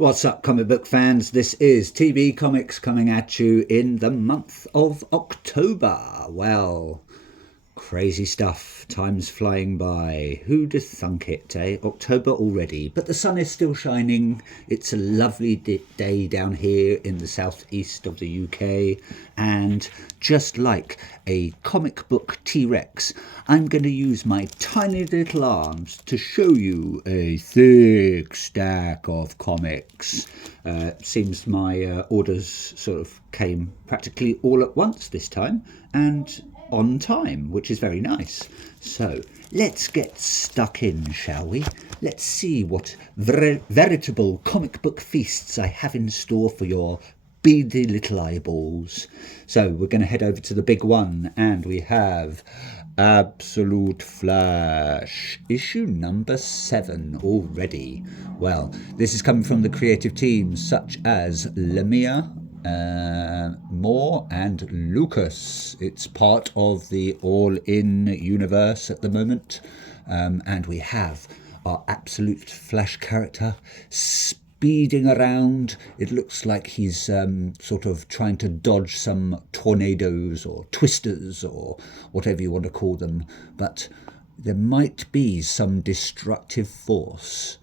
What's up, comic book fans? This is TV Comics coming at you in the month of October. Well, crazy stuff. Time's flying by. Who'd have thunk it, eh? October already, but the sun is still shining. It's a lovely day down here in the southeast of the UK, and just like a comic book T-Rex, I'm going to use my tiny little arms to show you a thick stack of comics. Seems my orders sort of came practically all at once this time, and on time, which is very nice. So let's get stuck in, shall we? Let's see what veritable comic book feasts I have in store for your beady little eyeballs. So we're going to head over to the big one, and we have Absolute Flash, issue number 7 already. Well, this is coming from the creative teams such as Lemire, Moore and Lucas. It's part of the All-In universe at the moment, and we have our Absolute Flash character speeding around. It looks like he's sort of trying to dodge some tornadoes or twisters or whatever you want to call them, but there might be some destructive force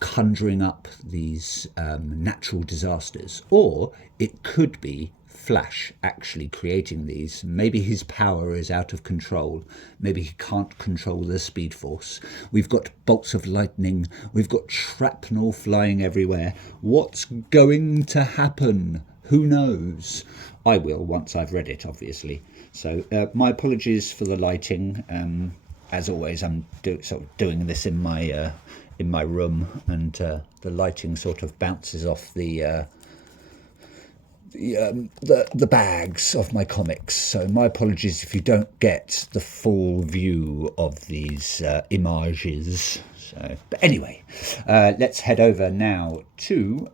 conjuring up these natural disasters, or it could be Flash actually creating these. Maybe his power is out of control. Maybe he can't control the speed force. We've got bolts of lightning. We've got shrapnel flying everywhere. What's going to happen? Who knows? I will once I've read it, obviously. So my apologies for the lighting. As always, I'm sort of doing this in my room, and the lighting sort of bounces off the bags of my comics. So my apologies if you don't get the full view of these images. So, but anyway, let's head over now to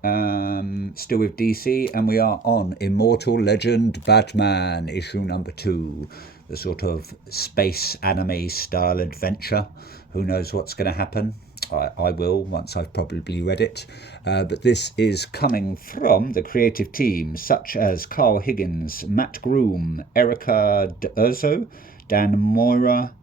still with DC, and we are on Immortal Legend Batman issue number 2. The sort of space anime style adventure. Who knows what's going to happen? I will once I've probably read it. But this is coming from the creative team such as Carl Higgins, Matt Groom, Erica D'Urso, Dan Moira,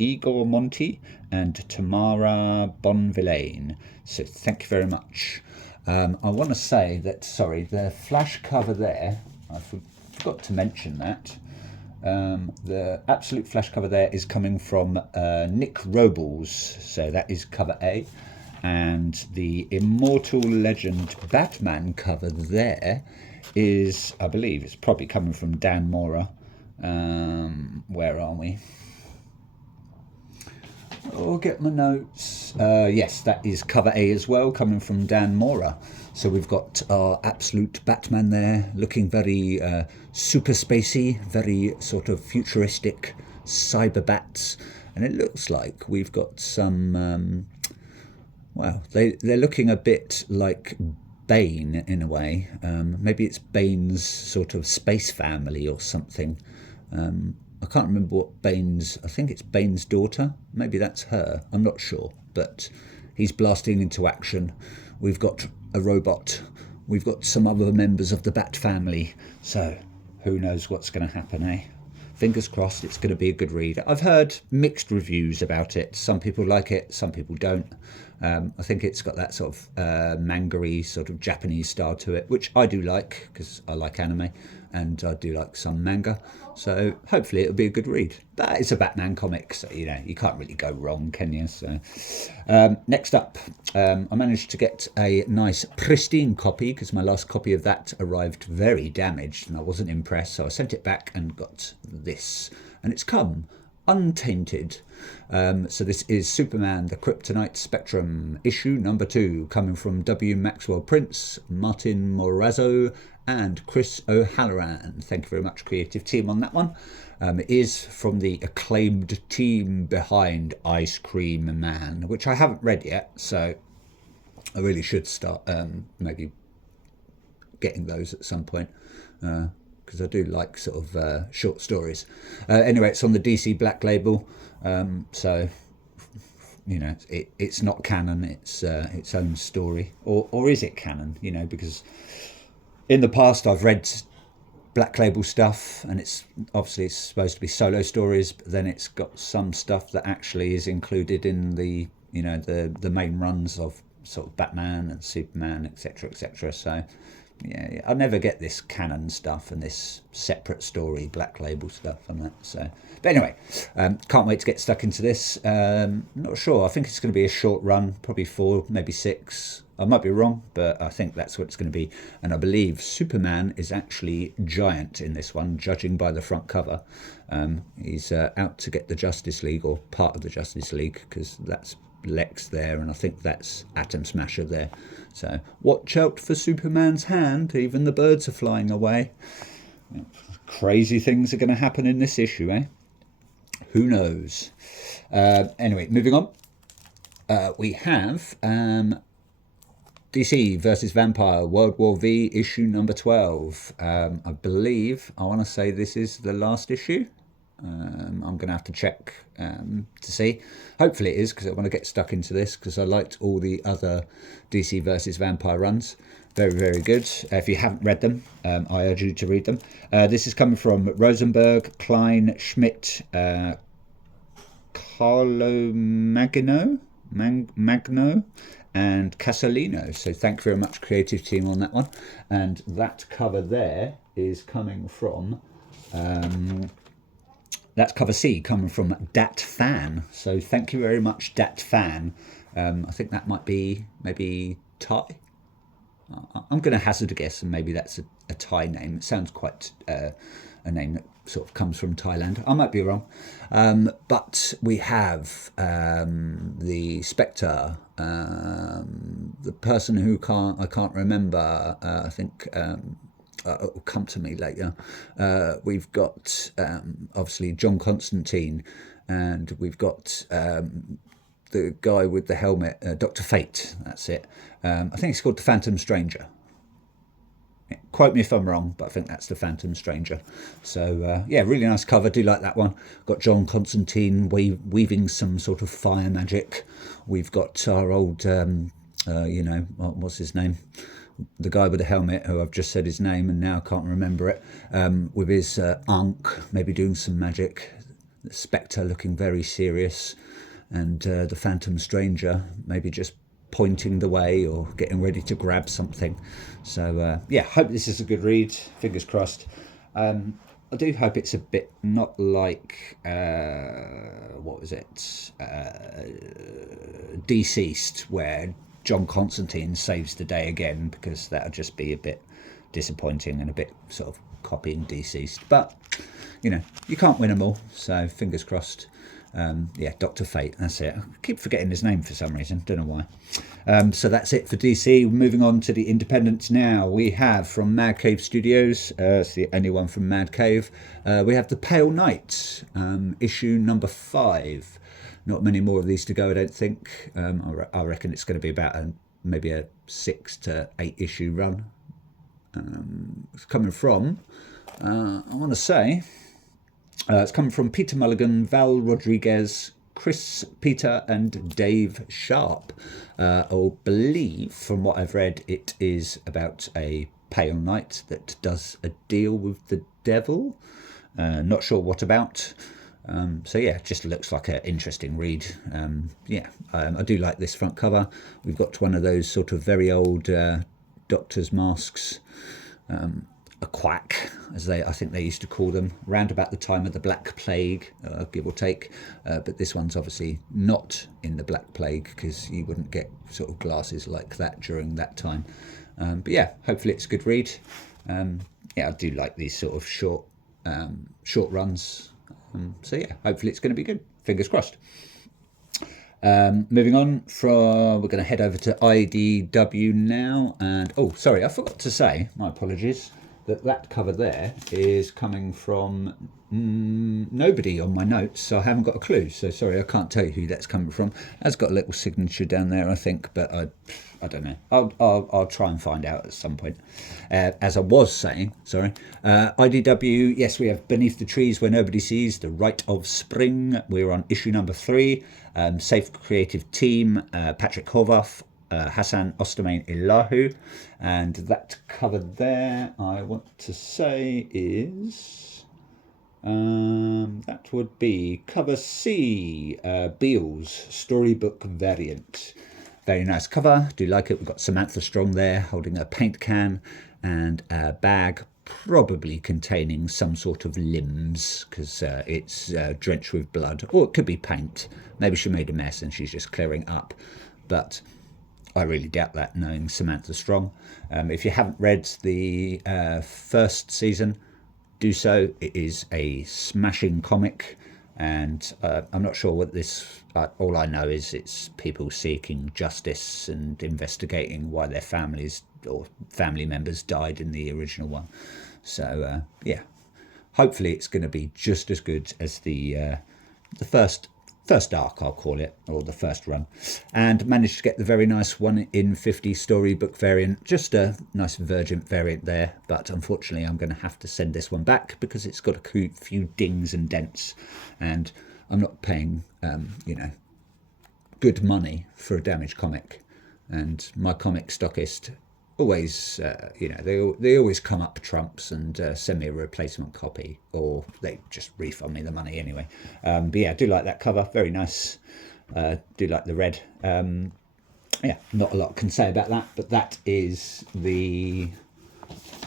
Igor Monti, and Tamara Bonvillain. So thank you very much. I want to say that, sorry, the Flash cover there, I forgot to mention that. The Absolute Flash cover there is coming from Nick Robles, so that is cover A, and the Immortal Legend Batman cover there is, I believe it's probably coming from Dan Mora. Where are we? Oh, get my notes. Yes, that is cover A as well, coming from Dan Mora. So we've got our Absolute Batman there, looking very super spacey, very sort of futuristic cyber bats. And it looks like we've got some, well, they're looking a bit like Bane in a way. Maybe it's Bane's sort of space family or something. I can't remember what Bane's, I think it's Bane's daughter. Maybe that's her. I'm not sure. But he's blasting into action. We've got a robot. We've got some other members of the Bat family. So who knows what's going to happen, eh? Fingers crossed it's going to be a good read. I've heard mixed reviews about it. Some people like it, some people don't. I think it's got that sort of manga-y sort of Japanese style to it, which I do like because I like anime and I do like some manga. So hopefully it'll be a good read. That is a Batman comic, so you know you can't really go wrong, can you? So next up, I managed to get a nice pristine copy because my last copy of that arrived very damaged and I wasn't impressed. So I sent it back and got this, and it's come untainted. So this is Superman the Kryptonite Spectrum, issue number 2, coming from W. Maxwell Prince, Martin Morazzo, and Chris O'Halloran. Thank you very much, creative team, on that one. It is from the acclaimed team behind Ice Cream Man, which I haven't read yet, so I really should start maybe getting those at some point. Because I do like sort of short stories. Anyway, it's on the DC Black Label, so it's not canon. It's its own story, or is it canon? Because in the past I've read Black Label stuff, and it's supposed to be solo stories, but then it's got some stuff that actually is included in the the main runs of sort of Batman and Superman, etc., etc. So yeah, I never get this canon stuff and this separate story Black Label stuff and that. So, but anyway, can't wait to get stuck into this. Not sure. I think it's going to be a short run, probably 4, maybe 6. I might be wrong, but I think that's what it's going to be. And I believe Superman is actually giant in this one, judging by the front cover. He's out to get the Justice League, or part of the Justice League, because that's Lex there, and I think that's Atom Smasher there. So watch out for Superman's hand. Even the birds are flying away. Crazy things are going to happen in this issue, eh? Who knows? Anyway, moving on. We have DC versus Vampire World War V issue number 12. I believe, I want to say this is the last issue. I'm going to have to check to see. Hopefully it is, because I want to get stuck into this, because I liked all the other DC versus Vampire runs. Very, very good. If you haven't read them, I urge you to read them. This is coming from Rosenberg, Klein, Schmidt, Carlo Magno, and Casalino. So thank you very much, creative team, on that one. And that cover there is coming from... that's cover C, coming from Dat Fan. So thank you very much, Dat Fan. I think that might be maybe Thai. I'm going to hazard a guess, and maybe that's a Thai name. It sounds quite a name that sort of comes from Thailand. I might be wrong. But we have the Spectre, the person who I can't remember. I think... it will come to me later. We've got obviously John Constantine, and we've got the guy with the helmet, Dr. Fate. That's it. I think it's called the Phantom Stranger. Quote me if I'm wrong, but I think that's the Phantom Stranger. So yeah, really nice cover. Do like that one. Got John Constantine weaving some sort of fire magic. We've got our old, what's his name? The guy with the helmet, who I've just said his name and now can't remember it, with his Ankh, maybe doing some magic. The Spectre looking very serious, and the Phantom Stranger maybe just pointing the way or getting ready to grab something. So yeah, hope this is a good read. Fingers crossed. I do hope it's a bit not like what was it, Deceased, where John Constantine saves the day again, because that would just be a bit disappointing and a bit sort of copying Deceased. But you can't win them all, so fingers crossed. Yeah, Dr. Fate, that's it. I keep forgetting his name for some reason, don't know why. So that's it for DC. Moving on to the independents now. We have from Mad Cave Studios, it's the only one from Mad Cave, we have The Pale Knight, issue number 5. Not many more of these to go, I don't think. I reckon it's going to be about maybe a 6 to 8 issue run. It's coming from, I want to say, it's coming from Peter Mulligan, Val Rodriguez, Chris Peter, and Dave Sharp. I believe, from what I've read, it is about a pale knight that does a deal with the devil. Not sure what about. So yeah, it just looks like an interesting read. I do like this front cover. We've got one of those sort of very old doctor's masks, a quack, as I think they used to call them, round about the time of the Black Plague, give or take. But this one's obviously not in the Black Plague, because you wouldn't get sort of glasses like that during that time. But yeah, hopefully it's a good read. Yeah, I do like these sort of short runs. So yeah, hopefully it's going to be good. Fingers crossed. Moving on, we're going to head over to IDW now. And oh, sorry, I forgot to say, my apologies, that cover there is coming from nobody on my notes, so I haven't got a clue. So sorry, I can't tell you who that's coming from. It's got a little signature down there, I think, but I don't know. I'll try and find out at some point. As I was saying, sorry. IDW, yes, we have Beneath the Trees Where Nobody Sees, The Rite of Spring. We're on issue number 3. Safe Creative Team, Patrick Horvath, Hassan Ostermain Ilahu, and that cover there, I want to say, is that would be cover C, Beale's storybook variant. Very nice cover, do like it. We've got Samantha Strong there holding a paint can and a bag probably containing some sort of limbs, because it's drenched with blood, or it could be paint. Maybe she made a mess and she's just clearing up, but I really doubt that, knowing Samantha Strong. If you haven't read the first season, do so. It is a smashing comic, and I'm not sure what this... all I know is it's people seeking justice and investigating why their families or family members died in the original one. So, yeah, hopefully it's going to be just as good as the first arc, I'll call it, or the first run, and managed to get the very nice 1 in 50 storybook variant, just a nice Virgin variant there, but unfortunately I'm going to have to send this one back because it's got a few dings and dents, and I'm not paying good money for a damaged comic, and my comic stockist always, they always come up trumps and send me a replacement copy, or they just refund me the money anyway. But yeah, I do like that cover, very nice. Do like the red. Yeah, not a lot can say about that, but that is the,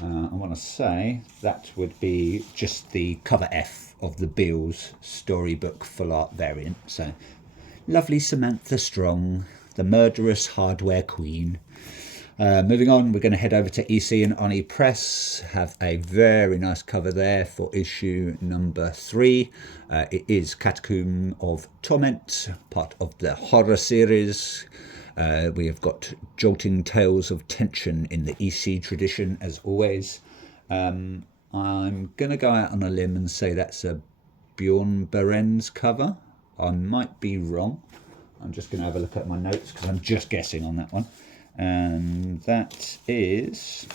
I want to say, that would be just the cover F of the Beale's storybook full art variant. So, lovely Samantha Strong, the murderous hardware queen. Moving on, we're going to head over to EC and Oni Press, have a very nice cover there for issue number 3. It is Catacomb of Torment, part of the horror series. We have got jolting tales of tension in the EC tradition, as always. I'm going to go out on a limb and say that's a Bjorn Behrens cover. I might be wrong. I'm just going to have a look at my notes because I'm just guessing on that one. And that is...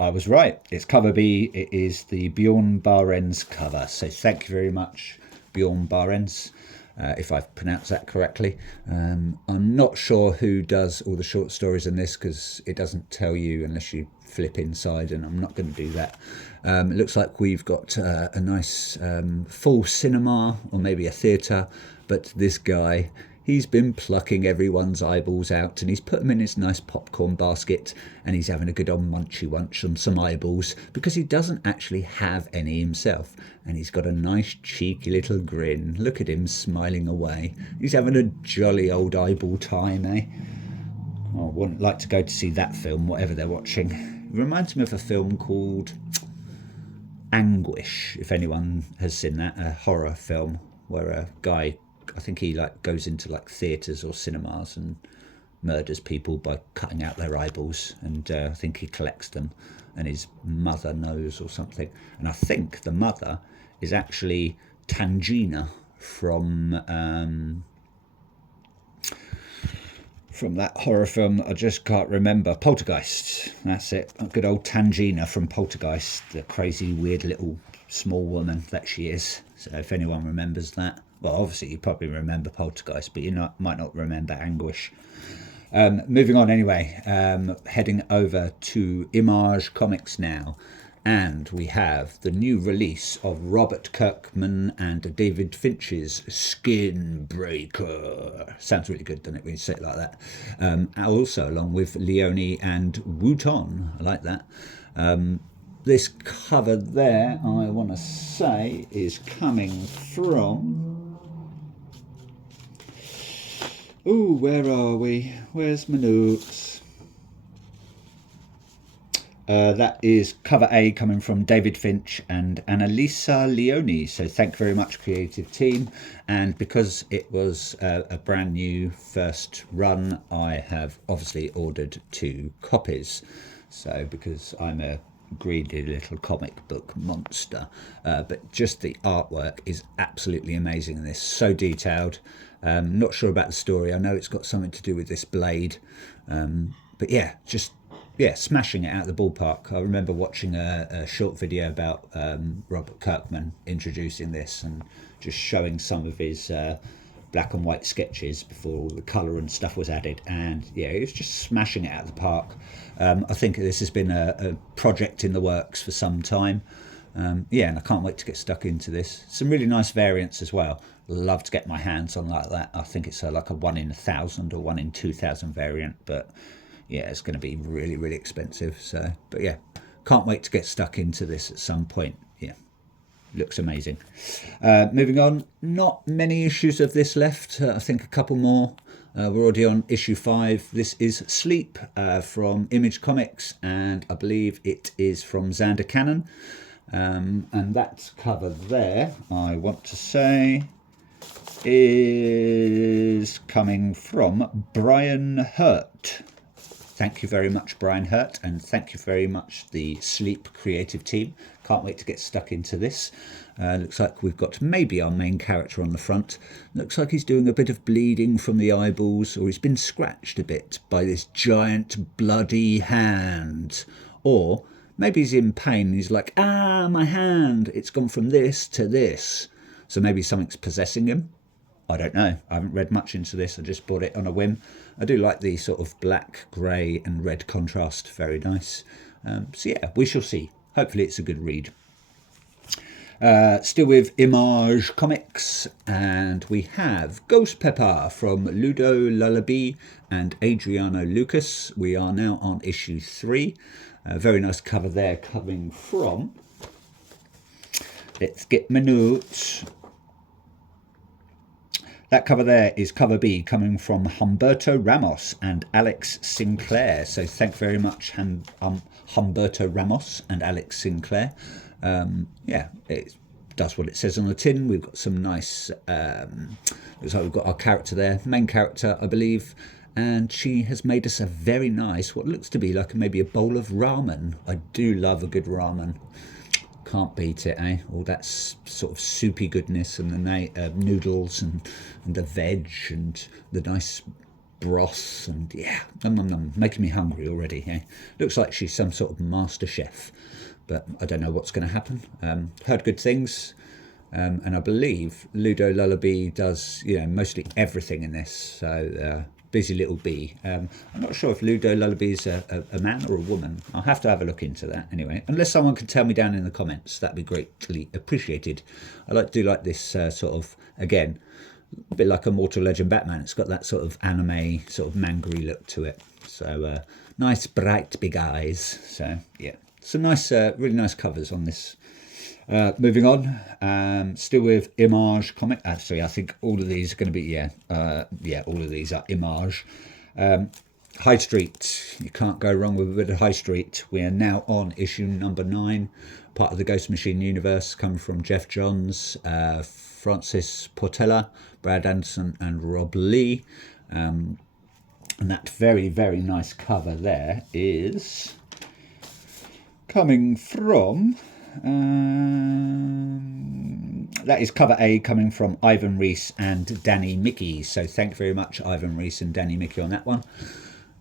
I was right. It's cover B. It is the Bjorn Behrens cover. So thank you very much, Bjorn Behrens, if I've pronounced that correctly. I'm not sure who does all the short stories in this because it doesn't tell you unless you flip inside, and I'm not going to do that. It looks like we've got a nice full cinema, or maybe a theatre, but this guy, he's been plucking everyone's eyeballs out, and he's put them in his nice popcorn basket, and he's having a good old munchy munch on some eyeballs because he doesn't actually have any himself, and he's got a nice cheeky little grin. Look at him smiling away. He's having a jolly old eyeball time, eh? I wouldn't like to go to see that film, whatever they're watching. It reminds me of a film called Anguish, if anyone has seen that, a horror film where a guy, I think he goes into theatres or cinemas and murders people by cutting out their eyeballs, and I think he collects them, and his mother knows or something. And I think the mother is actually Tangina from that horror film that I just can't remember, Poltergeist. That's it, a good old Tangina from Poltergeist, the crazy weird little small woman that she is. So if anyone remembers that, well, obviously you probably remember Poltergeist, but you might not remember Anguish. Moving on anyway, heading over to Image Comics now, and we have the new release of Robert Kirkman and David Finch's Skin Breaker. Sounds really good, doesn't it, when you say it like that? Also along with Leone and Wooton. I like that. This cover there, I want to say, is coming from... Ooh, where are we? Where's my notes? That is cover A coming from David Finch and Annalisa Leone. So thank you very much, creative team. And because it was a brand new first run, I have obviously ordered 2 copies. So because I'm a greedy little comic book monster, but just the artwork is absolutely amazing in this. So detailed. Not sure about the story. I know it's got something to do with this blade. But yeah, just smashing it out of the ballpark. I remember watching a short video about Robert Kirkman introducing this and just showing some of his black and white sketches before all the colour and stuff was added, and yeah, he was just smashing it out of the park. I think this has been a project in the works for some time. Yeah, and I can't wait to get stuck into this. Some really nice variants as well. Love to get my hands on like that. I think it's like a 1 in 1,000 or 1 in 2,000 variant, but yeah, it's going to be really, really expensive. So, but yeah, can't wait to get stuck into this at some point. Yeah, looks amazing. Moving on, not many issues of this left. I think a couple more. We're already on issue 5. This is Sleep from Image Comics, and I believe it is from Xander Cannon. And that cover there, I want to say, is coming from Brian Hurt. Thank you very much, Brian Hurt, and thank you very much, the Sleep creative team. Can't wait to get stuck into this. Looks like we've got maybe our main character on the front. Looks like he's doing a bit of bleeding from the eyeballs, or he's been scratched a bit by this giant bloody hand. Or maybe he's in pain and he's like, ah, my hand, it's gone from this to this. So maybe something's possessing him. I don't know. I haven't read much into this. I just bought it on a whim. I do like the sort of black, grey and red contrast. Very nice. So yeah, we shall see. Hopefully it's a good read. Still with Image Comics, and we have Ghost Pepper from Ludo Lullaby and Adriano Lucas. We are now on issue 3. Very nice cover there coming from... Let's get my notes. That cover there is cover B, coming from Humberto Ramos and Alex Sinclair. So thank you very much, Humberto Ramos and Alex Sinclair. Yeah, it does what it says on the tin. We've got some nice... looks like we've got our character there, main character, I believe. And she has made us a very nice, what looks to be like maybe a bowl of ramen. I do love a good ramen. Can't beat it, eh? All that sort of soupy goodness, and the noodles and the veg and the nice broth, and yeah, making me hungry already. Eh? Looks like she's some sort of master chef, but I don't know what's going to happen. Heard good things, and I believe Ludo Lullaby does, mostly everything in this. So busy little bee. I'm not sure if Ludo Lullaby is a man or a woman. I'll have to have a look into that anyway. Unless someone can tell me down in the comments, that'd be greatly appreciated. I do like this sort of, again, a bit like a Mortal Legend Batman. It's got that sort of anime, sort of manga-y look to it. So nice, bright, big eyes. So yeah, some nice, really nice covers on this. Moving on, still with Image Comic. Actually, I think all of these are going to be, all of these are Image. High Street, you can't go wrong with a bit of High Street. We are now on issue number 9, part of the Ghost Machine universe, coming from Jeff Johns, Francis Portela, Brad Anderson and Rob Lee. And that very, very nice cover there is coming from... that is cover A, coming from Ivan Reis and Danny Mickey. So thank you very much, Ivan Reis and Danny Mickey, on that one.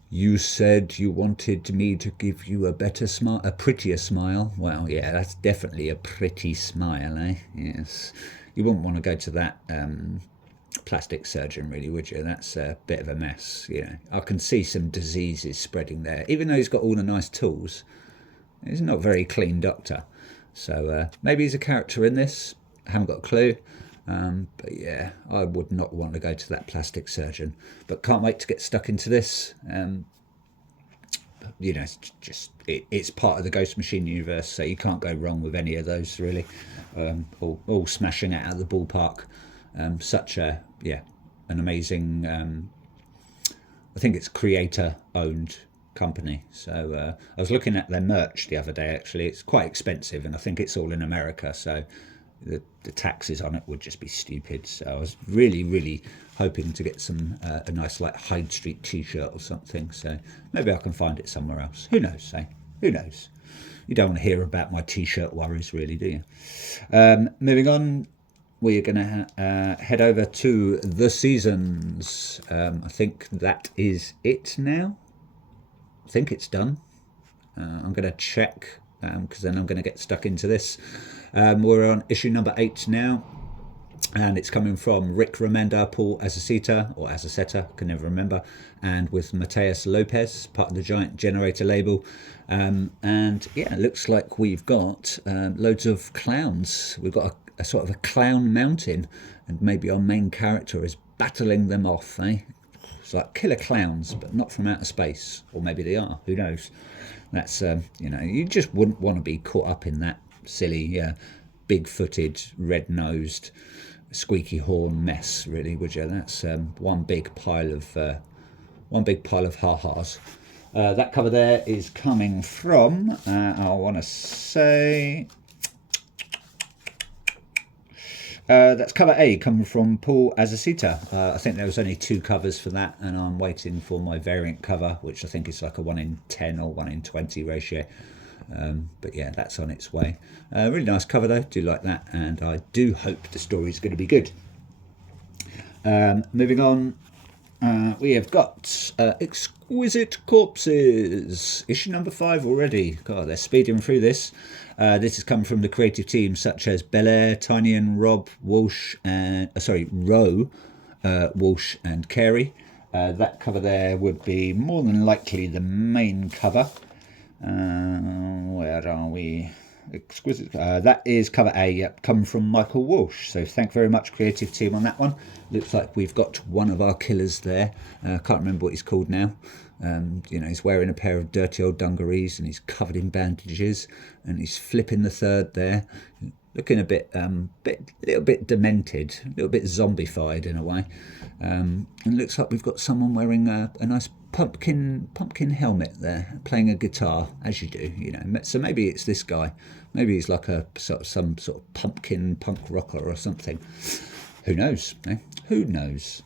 You said you wanted me to give you a better smile, a prettier smile. Well, yeah, that's definitely a pretty smile, eh? Yes. You wouldn't want to go to that plastic surgeon, really, would you? That's a bit of a mess. I can see some diseases spreading there. Even though he's got all the nice tools, he's not a very clean doctor. So maybe he's a character in this. I haven't got a clue. But yeah, I would not want to go to that plastic surgeon. But can't wait to get stuck into this. It's part of the Ghost Machine universe, so you can't go wrong with any of those, really. All smashing it out of the ballpark. Such a, an amazing... I think it's creator-owned company. So I was looking at their merch the other day. Actually, it's quite expensive, and I think it's all in America. So the taxes on it would just be stupid. So I was really hoping to get some a nice like Hyde Street T-shirt or something. So maybe I can find it somewhere else. Who knows? Say, who knows? You don't want to hear about my T-shirt worries, really, do you? Moving on, we are going to head over to the seasons. I think that is it now. I think it's done. I'm going to check because then I'm going to get stuck into this. We're on issue number 8 now, and it's coming from Rick Remender, Paul Azaceta, or Azaceta, can never remember, and with Mateus Lopez, part of the Giant Generator label. And yeah, it looks like we've got loads of clowns. We've got a sort of a clown mountain, and maybe our main character is battling them off, eh? It's like killer clowns, but not from outer space, or maybe they are. Who knows? That's you know, you just wouldn't want to be caught up in that silly, big-footed, red-nosed, squeaky horn mess, really, would you? That's one big pile of ha-has. That cover there is coming from, I want to say, that's cover A, coming from Paul Azaceta. I think there was only 2 covers for that, and I'm waiting for my variant cover, which I think is like a 1:10 or 1:20 ratio. But yeah, that's on its way. Really nice cover though, do like that, and I do hope the story is going to be good. Moving on, we have got Exquisite Corpses, issue number 5 already. God, they're speeding through this. This has come from the creative team such as Belair, Tiny and Rob Walsh, and Rowe, Walsh and Carey. That cover there would be more than likely the main cover. Where are we? Exquisite. That is cover A, yep, coming from Michael Walsh. So thank very much, creative team, on that one. Looks like we've got one of our killers there. Can't remember what he's called now. You know, he's wearing a pair of dirty old dungarees and he's covered in bandages, and he's flipping the third there, looking a little bit demented, a little bit zombified in a way. And looks like we've got someone wearing a nice pumpkin helmet there, playing a guitar, as you do, you know. So maybe it's this guy. Maybe he's like some sort of pumpkin punk rocker or something. Who knows? Eh? Who knows?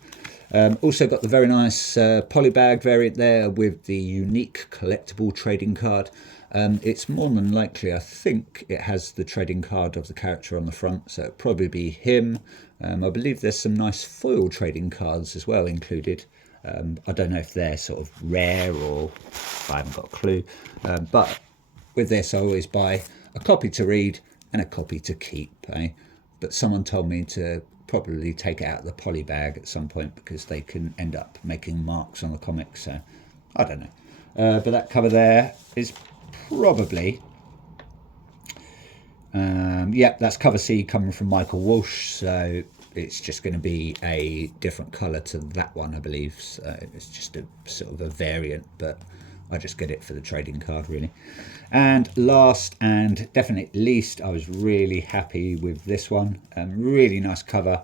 Also got the very nice polybag variant there with the unique collectible trading card. It's more than likely, I think it has the trading card of the character on the front, so it'll probably be him. I believe there's some nice foil trading cards as well included. I don't know if they're sort of rare or I haven't got a clue. But with this, I always buy a copy to read and a copy to keep. Eh? But someone told me to probably take it out of the poly bag at some point because they can end up making marks on the comic. So I don't know. But that cover there is probably... that's cover C coming from Michael Walsh. So it's just going to be a different colour to that one, I believe. So it's just a sort of a variant, but I just get it for the trading card, really. And last and definitely least, I was really happy with this one. Really nice cover.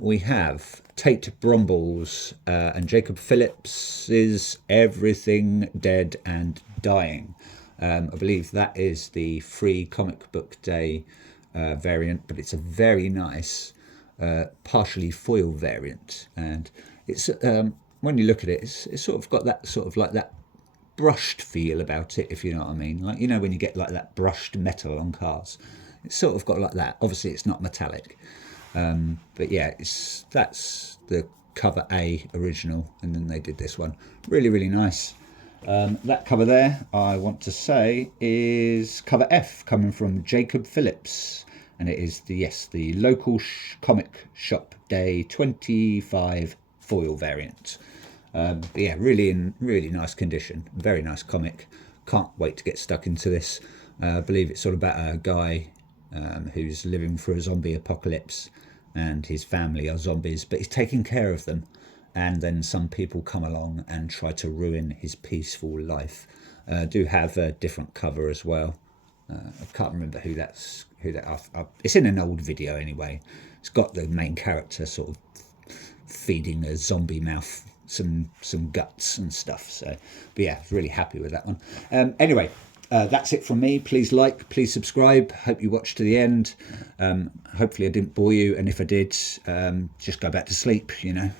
We have Tate Bromble's and Jacob Phillips's Everything Dead and Dying. I believe that is the free comic book day variant, but it's a very nice partially foil variant, and it's when you look at it, it's sort of got that sort of like that brushed feel about it, if you know what I mean. Like, you know, when you get like that brushed metal on cars, it's sort of got like that. Obviously it's not metallic, but yeah, that's the cover A original, and then they did this one. Really nice. That cover there, I want to say, is cover F, coming from Jacob Phillips, and it is the local comic shop day 25 foil variant. But yeah, really in really nice condition, very nice comic. Can't wait to get stuck into this. I believe it's all about a guy who's living through a zombie apocalypse, and his family are zombies, but he's taking care of them. And then some people come along and try to ruin his peaceful life. Do have a different cover as well. I can't remember who that. It's in an old video anyway. It's got the main character sort of feeding a zombie mouth some guts and stuff. So, but yeah, really happy with that one. Anyway, that's it from me. Please like, please subscribe. Hope you watched to the end. Hopefully I didn't bore you, and if I did, just go back to sleep, you know.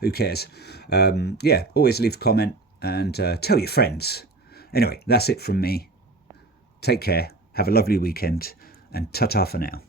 Who cares? Yeah, always leave a comment and tell your friends. Anyway, that's it from me. Take care, have a lovely weekend, and ta-ta for now.